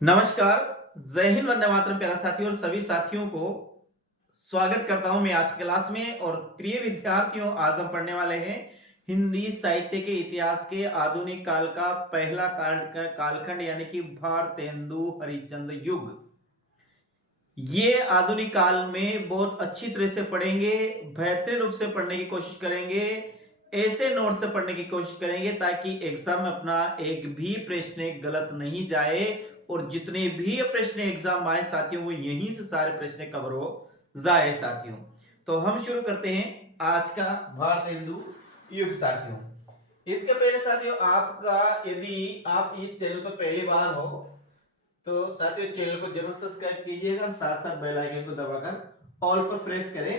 नमस्कार। जय हिंद, वंदे मातरम प्यारे साथियों और सभी साथियों को स्वागत करता हूं मैं आज की क्लास में। और प्रिय विद्यार्थियों, आज हम पढ़ने वाले हैं हिंदी साहित्य के इतिहास के आधुनिक काल का पहला कालखंड यानी कि भारतेंदु हरिश्चंद्र युग। ये आधुनिक काल में बहुत अच्छी तरह से पढ़ेंगे, बेहतरीन रूप से पढ़ने की कोशिश करेंगे, ऐसे नोट से पढ़ने की कोशिश करेंगे ताकि एग्जाम में अपना एक भी प्रश्न गलत नहीं जाए। और जितने भी प्रश्न एग्जाम आए साथियों, वो यहीं से सारे प्रश्न कवर हो जाए साथियों। तो हम शुरू करते हैं आज का भारतेंदु युग साथियों। इसके पहले साथियों, आपका यदि आप इस चैनल पर पहली बार हो तो साथियों चैनल को जरूर सब्सक्राइब कीजिएगा और साथ साथ बेल आइकन को दबाकर ऑल पर प्रेस करें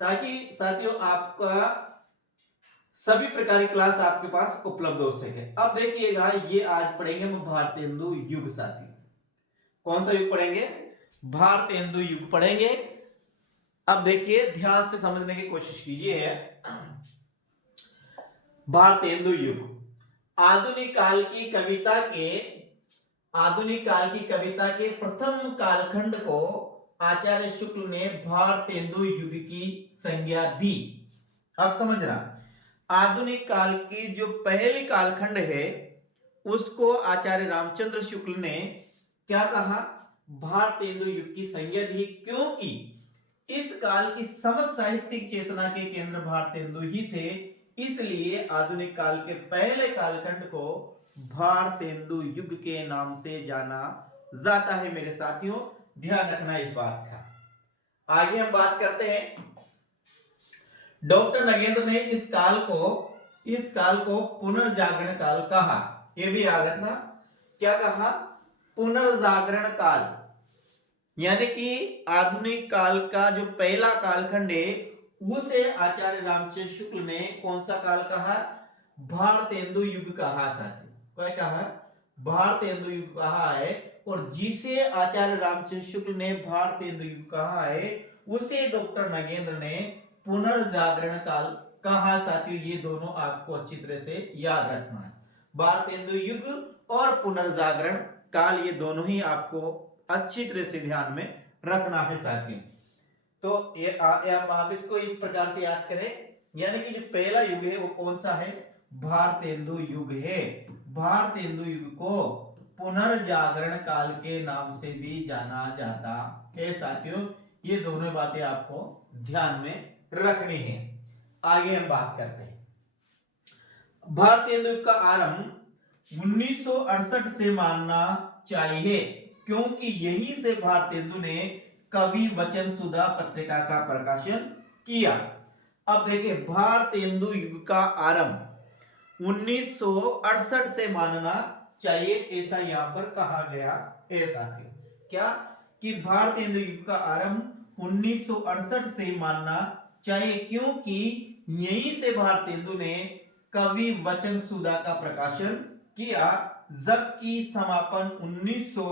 ताकि साथियों आपका सभी प्रकार की क्लास आपके पास उपलब्ध हो सके। अब देखिएगा, ये आज पढ़ेंगे हम भारतेंदु युग साथियों। कौन सा युग पढ़ेंगे? भारतेंदु युग पढ़ेंगे। अब देखिए, ध्यान से समझने की कोशिश कीजिए। भारतेंदु युग आधुनिक काल की कविता के प्रथम कालखंड को आचार्य शुक्ल ने भारतेंदु युग की संज्ञा दी। अब समझना, आधुनिक काल की जो पहली कालखंड है उसको आचार्य रामचंद्र शुक्ल ने क्या कहा? भारतेंदु युग की संज्ञा दी, क्योंकि इस काल की समस्त साहित्यिक चेतना के केंद्र भारतेंदु ही थे। इसलिए आधुनिक काल के पहले कालखंड को भारतेंदु युग के नाम से जाना जाता है। मेरे साथियों, ध्यान रखना इस बात का। आगे हम बात करते हैं। डॉक्टर नगेंद्र ने इस काल को पुनर्जागरण काल कहा। यह भी याद रखना, क्या कहा? पुनर्जागरण काल, यानी कि आधुनिक काल का जो पहला कालखंड है उसे आचार्य रामचंद्र शुक्ल ने कौन सा काल कहा? भारतेंदु युग कहा साथियों। क्या कहा? भारतेंदु युग कहा है। और जिसे आचार्य रामचंद्र शुक्ल ने भारतेंदु युग कहा है उसे डॉक्टर नगेंद्र ने पुनर्जागरण काल कहा साथियों। ये दोनों आपको अच्छी तरह से याद रखना है। भारतेंदु युग और पुनर्जागरण काल, ये दोनों ही आपको अच्छी तरह से ध्यान में रखना है साथियों। तो ये आप इसको इस प्रकार से याद करें, यानी कि जो पहला युग है वो कौन सा है? भारतेंदु युग है। भारतेंदु युग को पुनर्जागरण काल के नाम से भी जाना जाता है साथियों। ये दोनों बातें आपको ध्यान में रखनी है। आगे हम बात करते हैं। भारतेंदु युग का आरंभ 1968 से मानना चाहिए, क्योंकि यहीं से भारतेंदु ने कवि वचन सुधा पत्रिका का प्रकाशन किया। अब देखिए, भारतेंदु युग का आरंभ 1968 से मानना चाहिए, ऐसा यहां पर कहा गया है साथियों। क्या? कि भारतेंदु युग का आरंभ 1968 से मानना चाहिए, क्योंकि यहीं से भारतेंदु ने कवि वचन सुधा का प्रकाशन किया, जबकि समापन 1900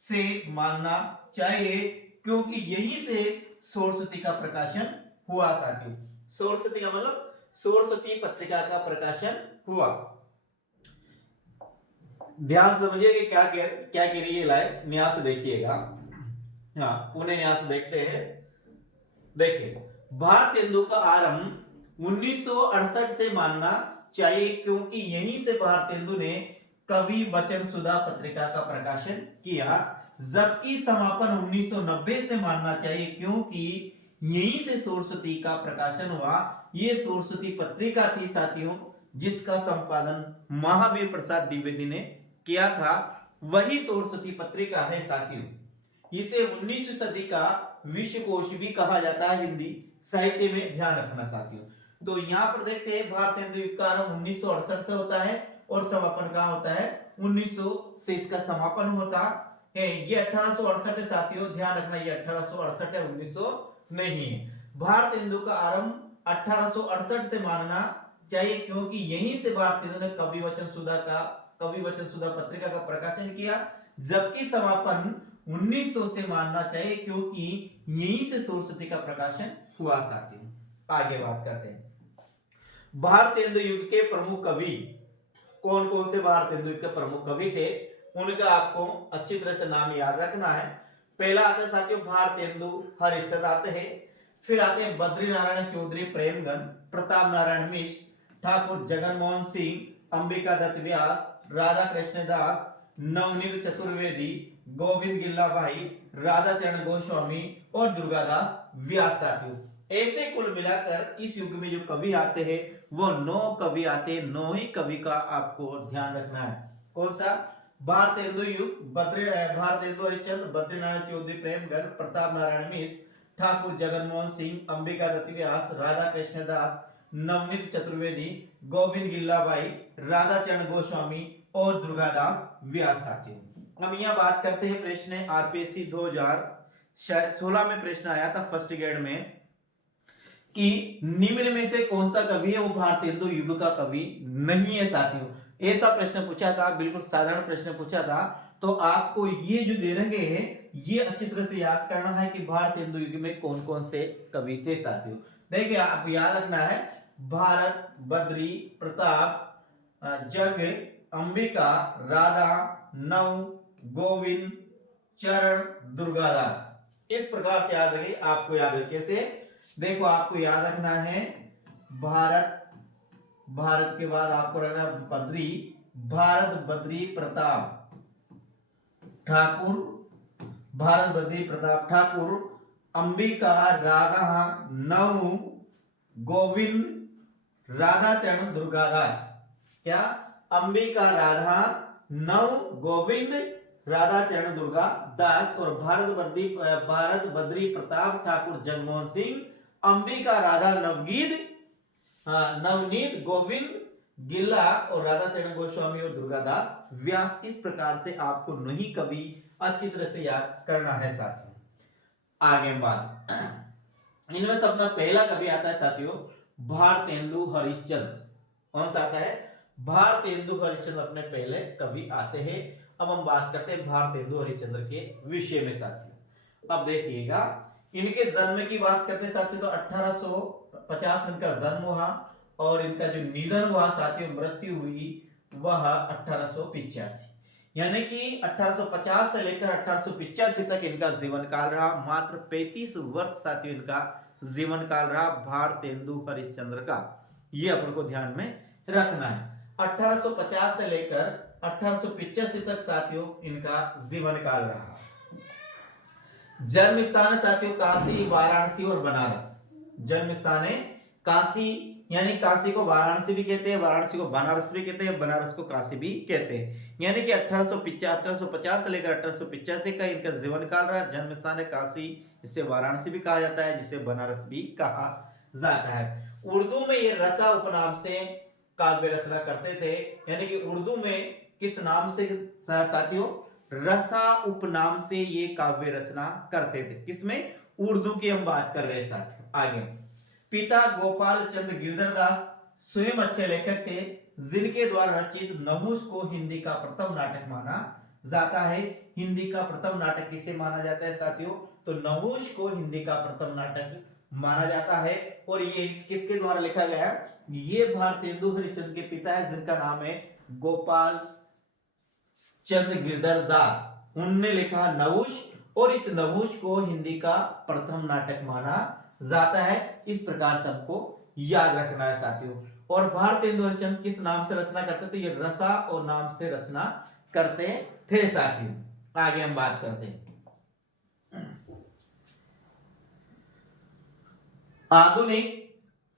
से मानना चाहिए, क्योंकि यहीं से सरस्वती का प्रकाशन हुआ साथियों। सरस्वती का मतलब सरस्वती पत्रिका का प्रकाशन हुआ। ध्यान से समझिए कि क्या कह रही है लाइन, न्यास देखिएगा। हाँ, पुणे न्यास देखते हैं। देखिए, भारतेंदु का आरंभ 1968 से मानना चाहिए, क्योंकि यहीं से भारतेंदु ने कवि वचन सुधा पत्रिका का प्रकाशन किया, जबकि समापन 1990 से मानना चाहिए, क्योंकि यहीं से सरस्वती का प्रकाशन हुआ। ये सरस्वती पत्रिका थी साथियों, जिसका संपादन महावीर प्रसाद द्विवेदी ने किया था। वही सरस्वती पत्रिका है साथियों। इसे 19वीं सदी का विश्वकोश भी कहा जाता है हिंदी साहित्य में, ध्यान रखना साथियों। तो यहां पर देखते हैं, भारतेंदु युग का आरंभ 1968 से होता है और समापन कहां होता है? 1900 से इसका समापन होता है। ये 1868 है साथियों, ध्यान रखना, ये 1868 है, 1900 नहीं है। भारतेंदु का आरंभ 1868 से मानना चाहिए, क्योंकि यहीं से भारतेंदु ने कवि वचन सुधा पत्रिका का प्रकाशन किया, जबकि समापन 1900 से मानना चाहिए, क्योंकि यहीं से सरस्वती का प्रकाशन हुआ साथियों। आगे बात करते हैं। भारतेंदु युग के प्रमुख कवि कौन कौन से भारतेंदु युग के प्रमुख कवि थे उनका आपको अच्छी तरह से नाम याद रखना है। पहला आता है साथियों भारतेंदु हरिश्चंद्र आते हैं, फिर आते हैं बद्री नारायण चौधरी प्रेमगन, प्रताप नारायण मिश्र, ठाकुर जगनमोहन सिंह, अंबिका दत्त व्यास, राधा कृष्ण दास, नवनीत चतुर्वेदी, गोविंद गिल्ला भाई, राधा चरण गोस्वामी और दुर्गादास व्यास साथियों। ऐसे कुल मिलाकर इस युग में जो कवि आते हैं वो 9 कवि आते हैं। 9 ही कवि का आपको ध्यान रखना है। कौन सा? भारतेंदु युग, भारतेंदु हरिश्चंद्र, बद्रीनारायण चौधरी प्रेमगन, प्रताप नारायण मिश्र, ठाकुर जगनमोहन सिंह, अंबिका दत्त व्यास, राधा कृष्ण दास, नवनीत चतुर्वेदी, गोविंद गिल्ला भाई, राधा चरण गोस्वामी और दुर्गादास व्यास साथियों। अब यहाँ बात करते हैं प्रश्न आरपीएससी 2016 में प्रश्न आया था फर्स्ट ग्रेड में कि निम्न में से कौन सा कवि है वो भारतेंदु युग का कवि नहीं है साथियों। ऐसा प्रश्न पूछा था, बिल्कुल साधारण प्रश्न पूछा था। तो आपको ये जो दे रहे हैं ये अच्छी तरह से याद करना है कि भारतेंदु युग में कौन कौन से कवि थे साथियों। देखिए आप याद रखना है भारत, बद्री, प्रताप, जग, अंबिका, राधा, नव, गोविंद, चरण, दुर्गादास। इस प्रकार से याद रखिए। आपको याद है कैसे? देखो आपको याद रखना है भारत, भारत के बाद आपको रखना बद्री, भारत, बद्री, प्रताप ठाकुर, भारत, बद्री, प्रताप ठाकुर, अंबिका, राधा, नव, गोविंद, राधा चरण, दुर्गादास। क्या? अंबिका, राधा, नव, गोविंद, राधा चरण, दुर्गा दास और भारत, बद्री, प्रताप ठाकुर, जगमोहन सिंह, अंबिका, राधा, नवनीत, गोविंद गिल्ला और राधा चरण गोस्वामी और दुर्गादास व्यास। इस प्रकार से आपको नहीं कवि अच्छी तरह से याद करना है साथियों। आगे बात इनमें से अपना पहला कवि आता है साथियों भारतेंदु हरिश्चंद्र। कौन सा आता है? भारतेंदु हरिश्चंद्र अपने पहले कवि आते हैं। अब हम बात करते हैं भारतेंदु हरिश्चंद्र के विषय में साथियों। अब देखिएगा इनके जन्म की बात करते हैं साथियों तो 1850 में इनका जन्म हुआ और इनका जो निधन हुआ साथियों, मृत्यु हुई वह 1885। यानी कि 1850 से लेकर 1885 तक इनका जीवन काल रहा। मात्र 35 वर्ष साथियों इनका जीवन काल रहा भारतेंदु हरिश्चंद्र का। ये अपन को ध्यान में रखना है। 1850 से लेकर 1885 तक साथियों इनका जीवन काल रहा। जन्म स्थान साथियों काशी, वाराणसी और बनारस। जन्म स्थान है काशी, यानी काशी को वाराणसी भी कहते हैं, वाराणसी को बनारस भी कहते हैं, बनारस को काशी भी कहते हैं। यानी कि 1850 से लेकर 1885 का इनका जीवन काल रहा। जन्म स्थान है काशी, जिसे वाराणसी भी कहा जाता है, जिसे बनारस भी कहा जाता है। उर्दू में ये रसा उपनाम से काव्य रचना करते थे। यानी कि उर्दू में किस नाम से साथियों? रसा उपनाम से ये काव्य रचना करते थे। किसमें? उर्दू की हम बात कर रहे हैं साथियों। आगे पिता गोपाल चंद्र गिरधर दास स्वयं अच्छे लेखक थे, जिनके द्वारा रचित नहुष को हिंदी का प्रथम नाटक माना जाता है। हिंदी का प्रथम नाटक किसे माना जाता है साथियों? तो नहुष को हिंदी का प्रथम नाटक माना जाता है। और ये किसके द्वारा लिखा गया? ये भारतेंदु हरिश्चंद्र के पिता है, जिनका नाम है गोपाल चंद्र गिरधर दास। उनने लिखा नहुष और इस नहुष को हिंदी का प्रथम नाटक माना जाता है। इस प्रकार से हमको याद रखना है साथियों। और भारतेंदु हरिश्चंद्र किस नाम से रचना करते थे? ये रसा और नाम से रचना करते थे साथियों। आगे हम बात करते हैं आधुनिक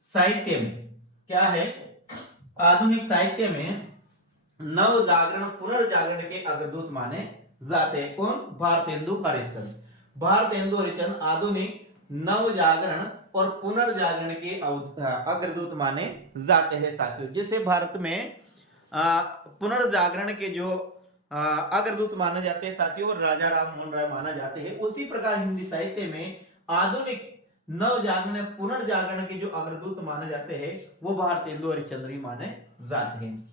साहित्य में। क्या है? आधुनिक साहित्य में नव जागरण पुनर्जागरण के अग्रदूत माने जाते हैं। कौन? भारतेंदु हरिश्चंद्र। भारतेंदु हरिश्चंद्र आधुनिक नव जागरण और पुनर्जागरण के अग्रदूत माने जाते हैं साथियों। जैसे भारत में पुनर्जागरण के जो अग्रदूत माने जाते हैं साथियों राजा राम मोहन राय माना जाते हैं, उसी प्रकार हिंदी साहित्य में आधुनिक नव जागरण पुनर्जागरण के जो अग्रदूत माने जाते हैं वो भारतेंदु हरिश्चंद्र ही माने जाते हैं।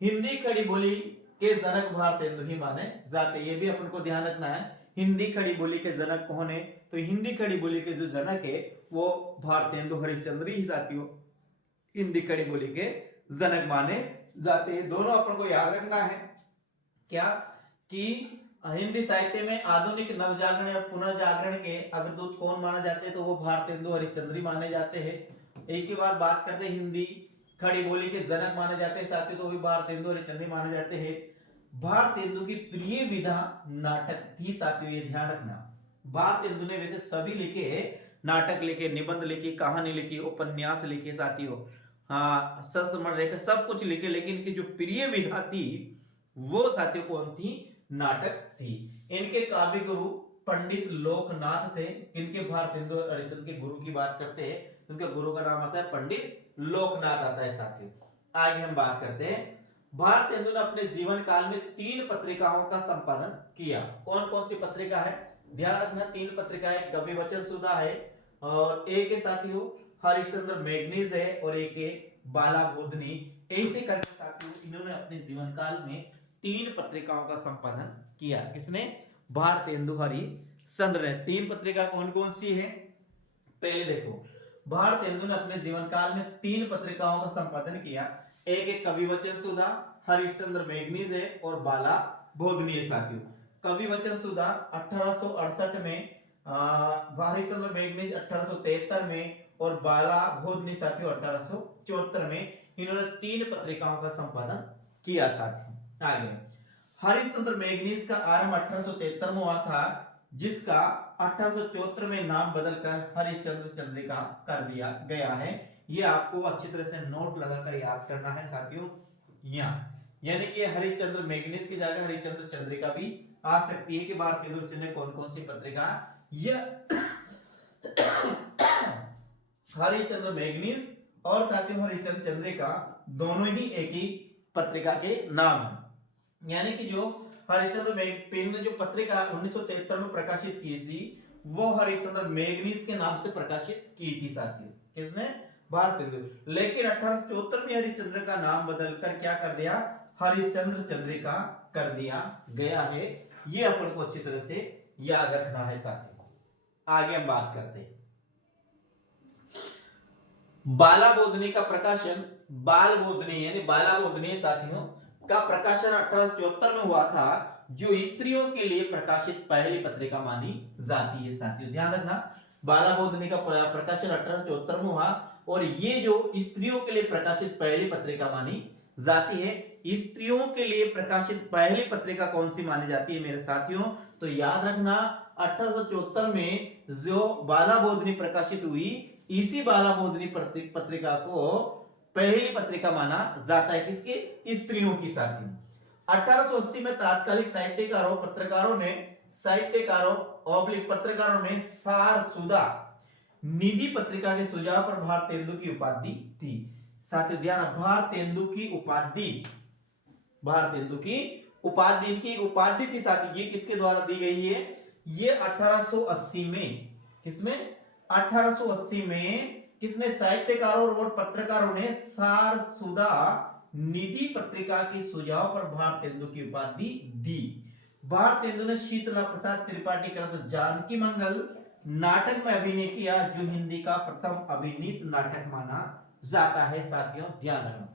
हिंदी खड़ी बोली के जनक भारतेंदु ही माने जाते हैं। ये भी अपन को ध्यान रखना है। हिंदी खड़ी बोली के जनक कौन है? तो हिंदी खड़ी बोली के जो जनक है वो भारतेंदु हरिश्चंद्र ही साथियों हिंदी खड़ी बोली के जनक माने जाते हैं। दोनों अपन को याद रखना है। क्या? कि हिंदी साहित्य में आधुनिक नवजागरण और पुनर्जागरण के अग्रदूत कौन माना जाते हैं, तो वो भारतेंदु हरिश्चंद्र ही माने जाते हैं। एक ही बात करते हैं, हिंदी खड़ी बोली के जनक माने जाते हैं साथियों, तो वो भी भारतेंदु हरिश्चंद्र ही माने जाते हैं। भारतेंदु की प्रिय विधा नाटक थी साथियों, ये ध्यान रखना। भारतेंदु ने वैसे सभी लिखे, नाटक लिखे, निबंध लिखी, कहानी लिखी, उपन्यास लिखे साथियों, हाँ संस्मरण रेखा सब कुछ लिखे, लेकिन इनकी जो प्रिय विधा थी वो साथियों कौन थी, नाटक थी। इनके काव्य गुरु पंडित लोकनाथ थे। इनके भारतेंदु हरिश्चंद्र के गुरु की बात करते हैं, उनके गुरु का नाम आता है पंडित लोकनाथ आता है साथियों। आगे हम बात करते हैं, भारतेंदु ने अपने जीवन काल में 3 पत्रिकाओं का संपादन किया। कौन कौन सी पत्रिका है, ध्यान रखना, 3 पत्रिकाएं, कवि वचन सुधा है, और एक है साथियों हरिश्चंद्र मैगनीज है, और एक है बाला बोधनी। ऐसे करके साथियों इन्होंने अपने जीवन काल में 3 पत्रिकाओं का संपादन किया। किसने, भारतेंदु हरिश्चंद्र ने। 3 पत्रिका कौन कौन सी है, पहले देखो, भारतेंदु ने अपने जीवन काल में 3 पत्रिकाओं का संपादन किया। एक एक कवि वचन सुधा, हरिश्चंद्र मैगनीज है, और बाला बोधनी है साथियों। कवि वचन सुधा 1868 में, हरिश्चंद्र मैगनीज 1873 में, और बाला बोधनी साथियों 1874 में। इन्होंने 3 पत्रिकाओं का संपादन किया साथियों। आगे हरिश्चंद्र मैगनीज का आरंभ 1873 में हुआ था, जिसका 1874 में नाम बदलकर हरिश्चंद्र चंद्रिका कर दिया गया है। ये आपको अच्छी तरह से नोट लगाकर याद करना है साथियों, यहाँ यानी कि हरिश्चंद्र मैगनीज की जगह हरिश्चंद्र चंद्रिका भी आ सकती है कि भारतेंदु हरिश्चंद्र ने कौन कौन सी पत्रिका, यह हरिश्चंद्र मैगनीज और साथियों हरिश्चंद्र चंद्रिका दोनों ही एक ही पत्रिका के नाम है। यानी कि जो हरिश्चंद्र मैगनीज ने जो पत्रिका 1973 में प्रकाशित की थी, वो हरिश्चंद्र मैगनीज के नाम से प्रकाशित की थी साथियों। किसने, भारतेंदु। लेकिन 1874 में हरिश्चंद्र का नाम बदलकर क्या कर दिया, हरिश्चंद्र चंद्रिका कर दिया गया है। ये अपन को अच्छी तरह से याद रखना है साथियों। आगे हम बात करते हैं, बाला बोधनी का प्रकाशन, बाल बोधनी यानी बाला बोधनी साथियों का प्रकाशन 1874 में हुआ था, जो स्त्रियों के लिए प्रकाशित पहली पत्रिका मानी जाती है साथियों। ध्यान रखना, बाला बोधनी का प्रकाशन 1874 में हुआ, और ये जो स्त्रियों के लिए प्रकाशित पहली पत्रिका मानी जाती है। स्त्रियों के लिए प्रकाशित पहली पत्रिका कौन सी मानी जाती है मेरे साथियों, तो याद रखना 1874 में जो बाला बोधनी प्रकाशित हुई, इसी बाला बोधनी पत्रिका को पहली पत्रिका माना जाता है। किसकी, स्त्रियों की साथियों। 1880 में तात्कालिक साहित्यकारों पत्रकारों ने सार सुधा निधि पत्रिका के सुझाव पर भारतेंदु की उपाधि थी साथियों। ध्यान, भारतेंदु की उपाधि थी साथियों। ये किसके द्वारा दी गई है, ये 1880 में, किसमें, 1880 में किसने, साहित्यकारों और पत्रकारों ने सार सुधा निधि पत्रिका के सुझाव पर भारतेंदु की उपाधि दी। भारतेंदु ने शीतला प्रसाद त्रिपाठी कृत जानकी मंगल नाटक में अभिनय किया, जो हिंदी का प्रथम अभिनीत नाटक माना जाता है साथियों। ध्यान रखना,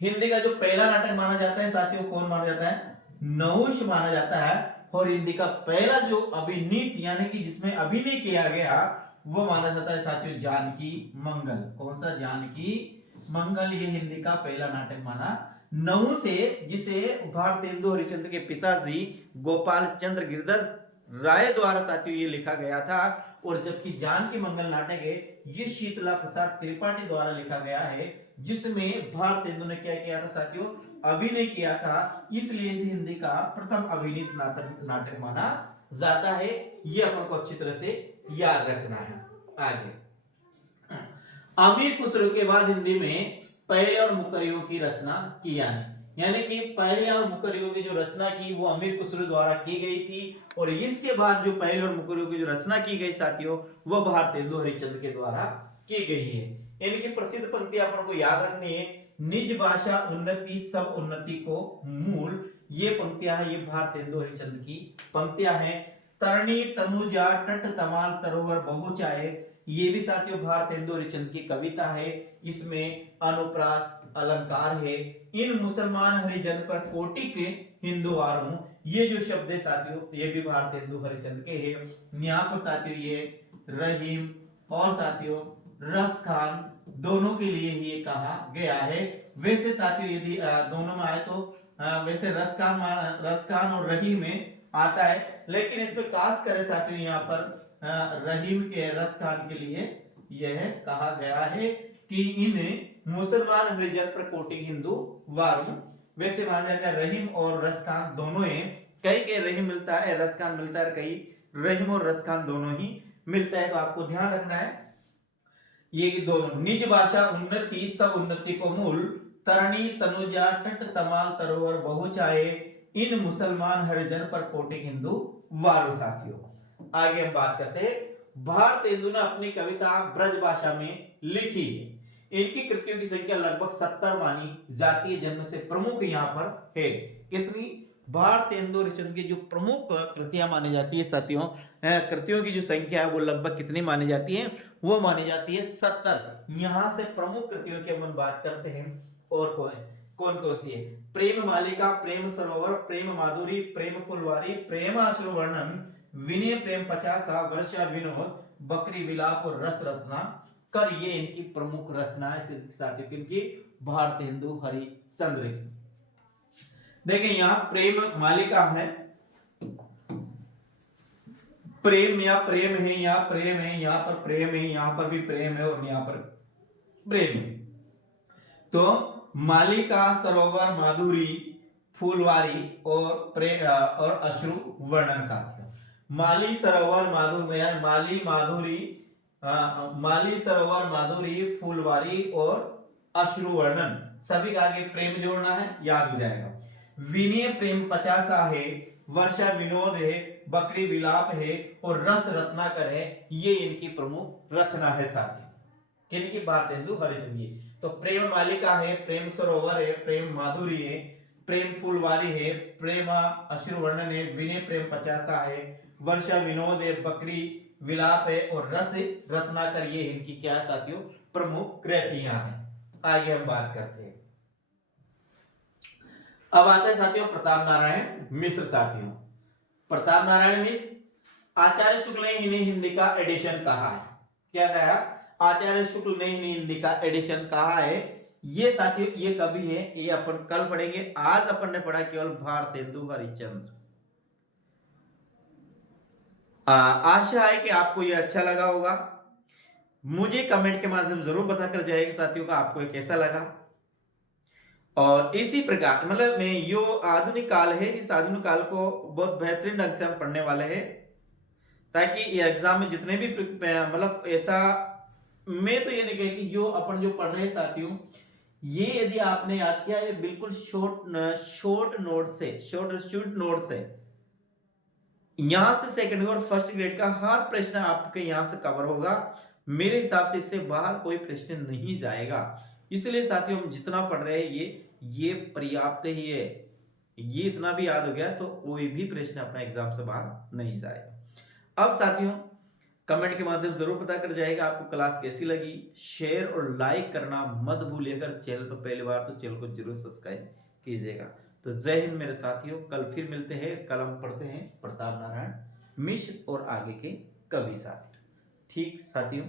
हिंदी का जो पहला नाटक माना जाता है साथियों, कौन माना जाता है, नहुष माना जाता है। और हिंदी का पहला जो अभिनीत यानी कि जिसमें अभिनय किया गया, वो माना जाता है साथियों जानकी मंगल। कौन सा, जानकी मंगल, ये हिंदी का पहला नाटक माना नहु से, जिसे भारतेंदु हरिश्चंद्र के पिताजी गोपाल चंद्र गिरधर राय द्वारा साथियों ये लिखा गया था। और जबकि जानकी मंगल नाटक है, ये शीतला प्रसाद त्रिपाठी द्वारा लिखा गया है, जिसमें भारतेंदु ने क्या किया था साथियों, अभिनय किया था। इसलिए इसे हिंदी का प्रथम अभिनीत नाटक माना जाता है। ये अपन को अच्छी तरह से याद रखना है। आगे, अमीर खुसरो के बाद हिंदी में पहले और मुकर्रियों की रचना की, यानी कि पहले और मुकर्रियों की जो रचना की वो अमीर खुसरो द्वारा की गई थी, और इसके बाद जो पहले और मुकर्रियों की जो रचना की गई साथियों, वो भारतेंदु हरिश्चंद्र के द्वारा की गई है। इनकी प्रसिद्ध पंक्तियां अपन को याद रखनी है, निज भाषा उन्नति सब उन्नति को मूल। ये पंक्तियां हैं, ये भारतेंदु हरिश्चंद्र की पंक्तियां हैं। तरणी तनुजा तट तमाल तरोवर बहुचाए, ये भी साथियों भारतेंदु हरिश्चंद्र की कविता है। इसमें अनुप्रास, अलंकार है, इन मुसलमान हरिजन पर कोटि के हिंदुवार हूं। ये जो शब्द है साथियों, ये भी भारतेंदु हरिश्चंद्र के हैं। यहाँ पर साथियों ये रहीम और साथियों रस खान दोनों के लिए ही ये कहा गया है। वैसे साथियों यदि दोनों में आए तो वैसे रस खान और रहीम में आता है, लेकिन इसमें खास करे साथियों यहाँ पर रहीम के रस खान के लिए यह कहा गया है कि इन मुसलमान हरिजन पर कोटि हिंदू वारू। वैसे माना जाता है रहीम और रस खान दोनों हैं। कई रहीम मिलता है, रस खान मिलता है, कई रहीम और रस खान दोनों ही मिलता है। तो आपको ध्यान रखना है ये दोनों निज भाषा उन्नति सब उन्नति को मूल, तरणी तनुजा तट तमाल तरोवर बहुचाए, इन मुसलमान हरिजन पर कोटि हिंदू वारू। साथियों आगे हम बात करते हैं, भारतेंदु ने अपनी कविता ब्रज भाषा में लिखी है। इनकी कृतियों की संख्या लगभग 70 मानी जाती है, जिनमें से प्रमुख यहाँ पर है। किसकी? भारतेंदु हरिश्चंद्र की जो प्रमुख कृतियां मानी जाती है साथियों, कृतियों की जो संख्या है वो लगभग कितनी मानी जाती है? वो मानी जाती है 70। यहां से प्रमुख कृतियों की हम बात करते हैं और कौन कौन सी है? प्रेम मालिका, प्रेम सरोवर, प्रेम माधुरी, प्रेम फुलवारी, प्रेम अश्रु वर्णन, विनय प्रेम 50, वर्षा विनोद, बकरी विलाप और रस रत्ना कर। ये इनकी प्रमुख रचना है साथियों, किनकी? भारतेंदु हरिश्चंद्र की। देखिए यहां प्रेम मालिका है, प्रेम या प्रेम है, यहाँ प्रेम है, यहाँ पर प्रेम है, यहाँ पर भी प्रेम है और यहाँ पर प्रेम है। तो मालिका, सरोवर, माधुरी, फूलवारी और अश्रु वर्णन। साथियों माली सरोवर माली सरोवर माधुरी फूलवारी और अश्रु वर्णन, सभी का आगे प्रेम जोड़ना है, याद हो जाएगा। विनय प्रेम 50 है, वर्षा विनोद है, बकरी विलाप है और रस रत्नाकर है। ये इनकी प्रमुख रचना है साथियों, किनकी? भारतेंदु हरिश्चंद्र। तो प्रेम मालिका है, प्रेम सरोवर है, प्रेम माधुरी है, प्रेम फूलवारी है, प्रेम अश्रु वर्णन है, विनय प्रेम 50 है, वर्षा विनोद है, बकरी विलाप है और रस रत्नाकर। ये इनकी क्या है साथियों? प्रमुख कृतियां हैं। आगे हम बात करते हैं। अब आते हैं साथियों प्रताप नारायण मिश्र। साथियों प्रताप नारायण मिश्र, आचार्य शुक्ल ने इन्हें हिंदी का एडिशन कहा है। क्या कहा? आचार्य शुक्ल ने इन्हें हिंदी का एडिशन कहा है। ये साथियों ये कभी है, ये अपन कल पढ़ेंगे। आज अपन ने पढ़ा केवल भारतेंदु हरिश्चंद्र। आशा है कि आपको ये अच्छा लगा होगा। मुझे कमेंट के माध्यम जरूर बताकर जाएगा साथियों का आपको ये कैसा लगा। और इसी प्रकार मतलब में यो आधुनिक काल है, इस आधुनिक काल को बहुत बेहतरीन ढंग से हम पढ़ने वाले हैं, ताकि ये एग्जाम में जितने भी मतलब ऐसा मैं तो ये नहीं कहे कि जो अपन जो पढ़ रहे हैं साथियों, ये यदि आपने याद किया ये बिल्कुल शॉर्ट नोट से यहां से सेकंड और फर्स्ट ग्रेड का हर प्रश्न आपके यहां से कवर होगा। मेरे हिसाब से इससे बाहर कोई प्रश्न नहीं जाएगा। इसलिए साथियों हम जितना पढ़ रहे हैं ये पर्याप्त ही है। ये इतना भी याद हो गया तो कोई भी प्रश्न अपना एग्जाम से बाहर नहीं जाएगा। अब साथियों कमेंट के माध्यम जरूर पता कर जाएगा आपको क्लास कैसी लगी। शेयर और लाइक करना मत भूलिएगा। चैनल पर पहली बार तो चैनल को जरूर सब्सक्राइब कीजिएगा। तो जय हिंद मेरे साथियों, कल फिर मिलते हैं। कल हम पढ़ते हैं प्रताप नारायण मिश्र और आगे के कवि साथी। ठीक साथियों।